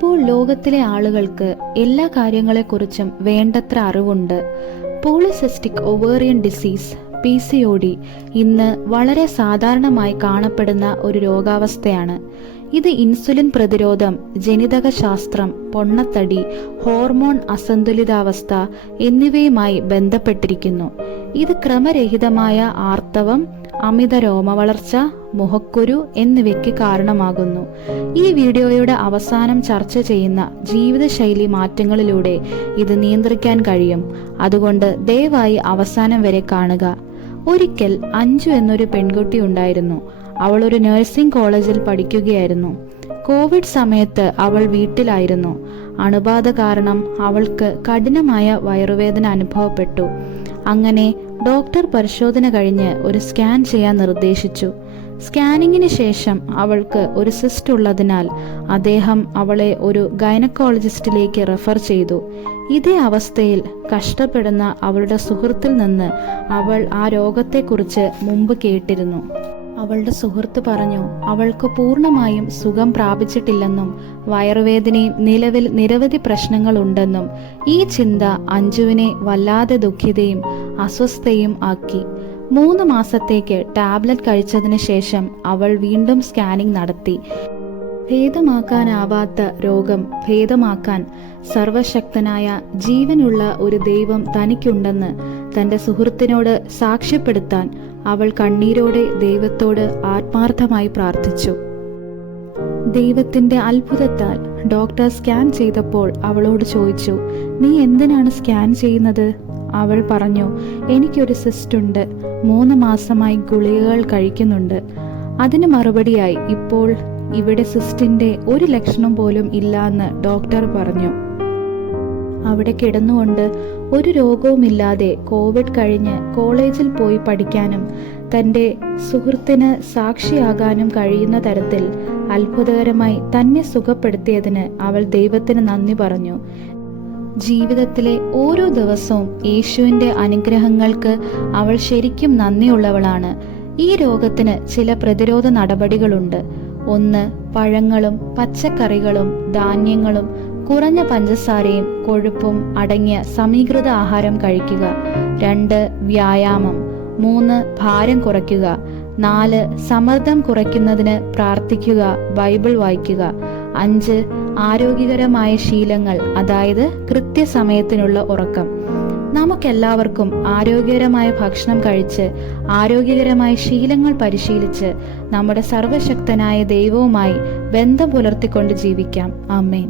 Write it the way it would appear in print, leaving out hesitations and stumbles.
ഇപ്പോൾ ലോകത്തിലെ ആളുകൾക്ക് എല്ലാ കാര്യങ്ങളെക്കുറിച്ചും വേണ്ടത്ര അറിവുണ്ട്. പോളിസിസ്റ്റിക് ഒവേറിയൻ ഡിസീസ് PCOD ഇന്ന് വളരെ സാധാരണമായി കാണപ്പെടുന്ന ഒരു രോഗാവസ്ഥയാണ്. ഇത് ഇൻസുലിൻ പ്രതിരോധം, ജനിതകശാസ്ത്രം, പൊണ്ണത്തടി, ഹോർമോൺ അസന്തുലിതാവസ്ഥ എന്നിവയുമായി ബന്ധപ്പെട്ടിരിക്കുന്നു. ഇത് ക്രമരഹിതമായ ആർത്തവം, അമിത രോമവളർച്ച, മുഖക്കുരു എന്നിവയ്ക്ക് കാരണമാകുന്നു. ഈ വീഡിയോയുടെ അവസാനം ചർച്ച ചെയ്യുന്ന ജീവിതശൈലി മാറ്റങ്ങളിലൂടെ ഇത് നിയന്ത്രിക്കാൻ കഴിയും. അതുകൊണ്ട് ദയവായി അവസാനം വരെ കാണുക. ഒരിക്കൽ അഞ്ജു എന്നൊരു പെൺകുട്ടി ഉണ്ടായിരുന്നു. അവൾ ഒരു നഴ്സിംഗ് കോളേജിൽ പഠിക്കുകയായിരുന്നു. കോവിഡ് സമയത്ത് അവൾ വീട്ടിലായിരുന്നു. അണുബാധ കാരണം അവൾക്ക് കഠിനമായ വയറുവേദന അനുഭവപ്പെട്ടു. അങ്ങനെ ഡോക്ടർ പരിശോധന കഴിഞ്ഞ് ഒരു സ്കാൻ ചെയ്യാൻ നിർദ്ദേശിച്ചു. സ്കാനിങ്ങിന് ശേഷം അവൾക്ക് ഒരു സിസ്റ്റ് ഉള്ളതിനാൽ അദ്ദേഹം അവളെ ഒരു ഗൈനക്കോളജിസ്റ്റിലേക്ക് റെഫർ ചെയ്തു. ഇതേ അവസ്ഥയിൽ കഷ്ടപ്പെടുന്ന അവളുടെ സുഹൃത്തിൽ നിന്ന് അവൾ ആ രോഗത്തെക്കുറിച്ച് മുമ്പ് കേട്ടിരുന്നു. അവളുടെ സുഹൃത്ത് പറഞ്ഞു അവൾക്ക് പൂർണ്ണമായും സുഖം പ്രാപിച്ചിട്ടില്ലെന്നും വയറുവേദനയും നിലവിൽ നിരവധി പ്രശ്നങ്ങളുണ്ടെന്നും. ഈ ചിന്ത അഞ്ജുവിനെ വല്ലാതെ ദുഃഖിതയും അസ്വസ്ഥയും ആക്കി. 3 മാസത്തേക്ക് ടാബ്ലറ്റ് കഴിച്ചതിന് ശേഷം അവൾ വീണ്ടും സ്കാനിംഗ് നടത്തി. ഭേദമാക്കാനാവാത്ത രോഗം ഭേദമാക്കാൻ സർവശക്തനായ ജീവനുള്ള ഒരു ദൈവം തനിക്കുണ്ടെന്ന് തൻ്റെ സുഹൃത്തിനോട് സാക്ഷ്യപ്പെടുത്താൻ അവൾ കണ്ണീരോടെ ദൈവത്തോട് ആത്മാർത്ഥമായി പ്രാർത്ഥിച്ചു. ദൈവത്തിന്റെ അത്ഭുതത്താൽ ഡോക്ടർ സ്കാൻ ചെയ്തപ്പോൾ അവളോട് ചോദിച്ചു, നീ എന്തിനാണ് സ്കാൻ ചെയ്യുന്നത്? അവൾ പറഞ്ഞു, എനിക്കൊരു സിസ്റ്റ് ഉണ്ട്. 3 മാസമായി ഗുളികകൾ കഴിക്കുന്നുണ്ട്. അതിന് മറുപടിയായി ഇപ്പോൾ ഇവിടെ സിസ്റ്റിന്റെ ഒരു ലക്ഷണം പോലും ഇല്ല എന്ന് ഡോക്ടർ പറഞ്ഞു. അവിടെ കിടന്നുകൊണ്ട് ഒരു രോഗവുമില്ലാതെ കോവിഡ് കഴിഞ്ഞ് കോളേജിൽ പോയി പഠിക്കാനും തൻ്റെ സുഹൃത്തിന് സാക്ഷിയാകാനും കഴിയുന്ന തരത്തിൽ അത്ഭുതകരമായി തന്നെ സുഖപ്പെടുത്തിയതിന് അവൾ ദൈവത്തിന് നന്ദി പറഞ്ഞു. ജീവിതത്തിലെ ഓരോ ദിവസവും യേശുവിൻ്റെ അനുഗ്രഹങ്ങൾക്ക് അവൾ ശരിക്കും നന്ദിയുള്ളവളാണ്. ഈ രോഗത്തിന് ചില പ്രതിരോധ നടപടികളുണ്ട്. 1. പഴങ്ങളും പച്ചക്കറികളും ധാന്യങ്ങളും കുറഞ്ഞ പഞ്ചസാരയും കൊഴുപ്പും അടങ്ങിയ സമീകൃത ആഹാരം കഴിക്കുക. 2. വ്യായാമം. 3. ഭാരം കുറയ്ക്കുക. 4. സമ്മർദ്ദം കുറയ്ക്കുന്നതിന് പ്രാർത്ഥിക്കുക, ബൈബിൾ വായിക്കുക. 5. ആരോഗ്യകരമായ ശീലങ്ങൾ, അതായത് കൃത്യസമയത്തിനുള്ള ഉറക്കം. നമുക്കെല്ലാവർക്കും ആരോഗ്യകരമായ ഭക്ഷണം കഴിച്ച് ആരോഗ്യകരമായ ശീലങ്ങൾ പരിശീലിച്ച് നമ്മുടെ സർവശക്തനായ ദൈവവുമായി ബന്ധം പുലർത്തിക്കൊണ്ട് ജീവിക്കാം. ആമേൻ.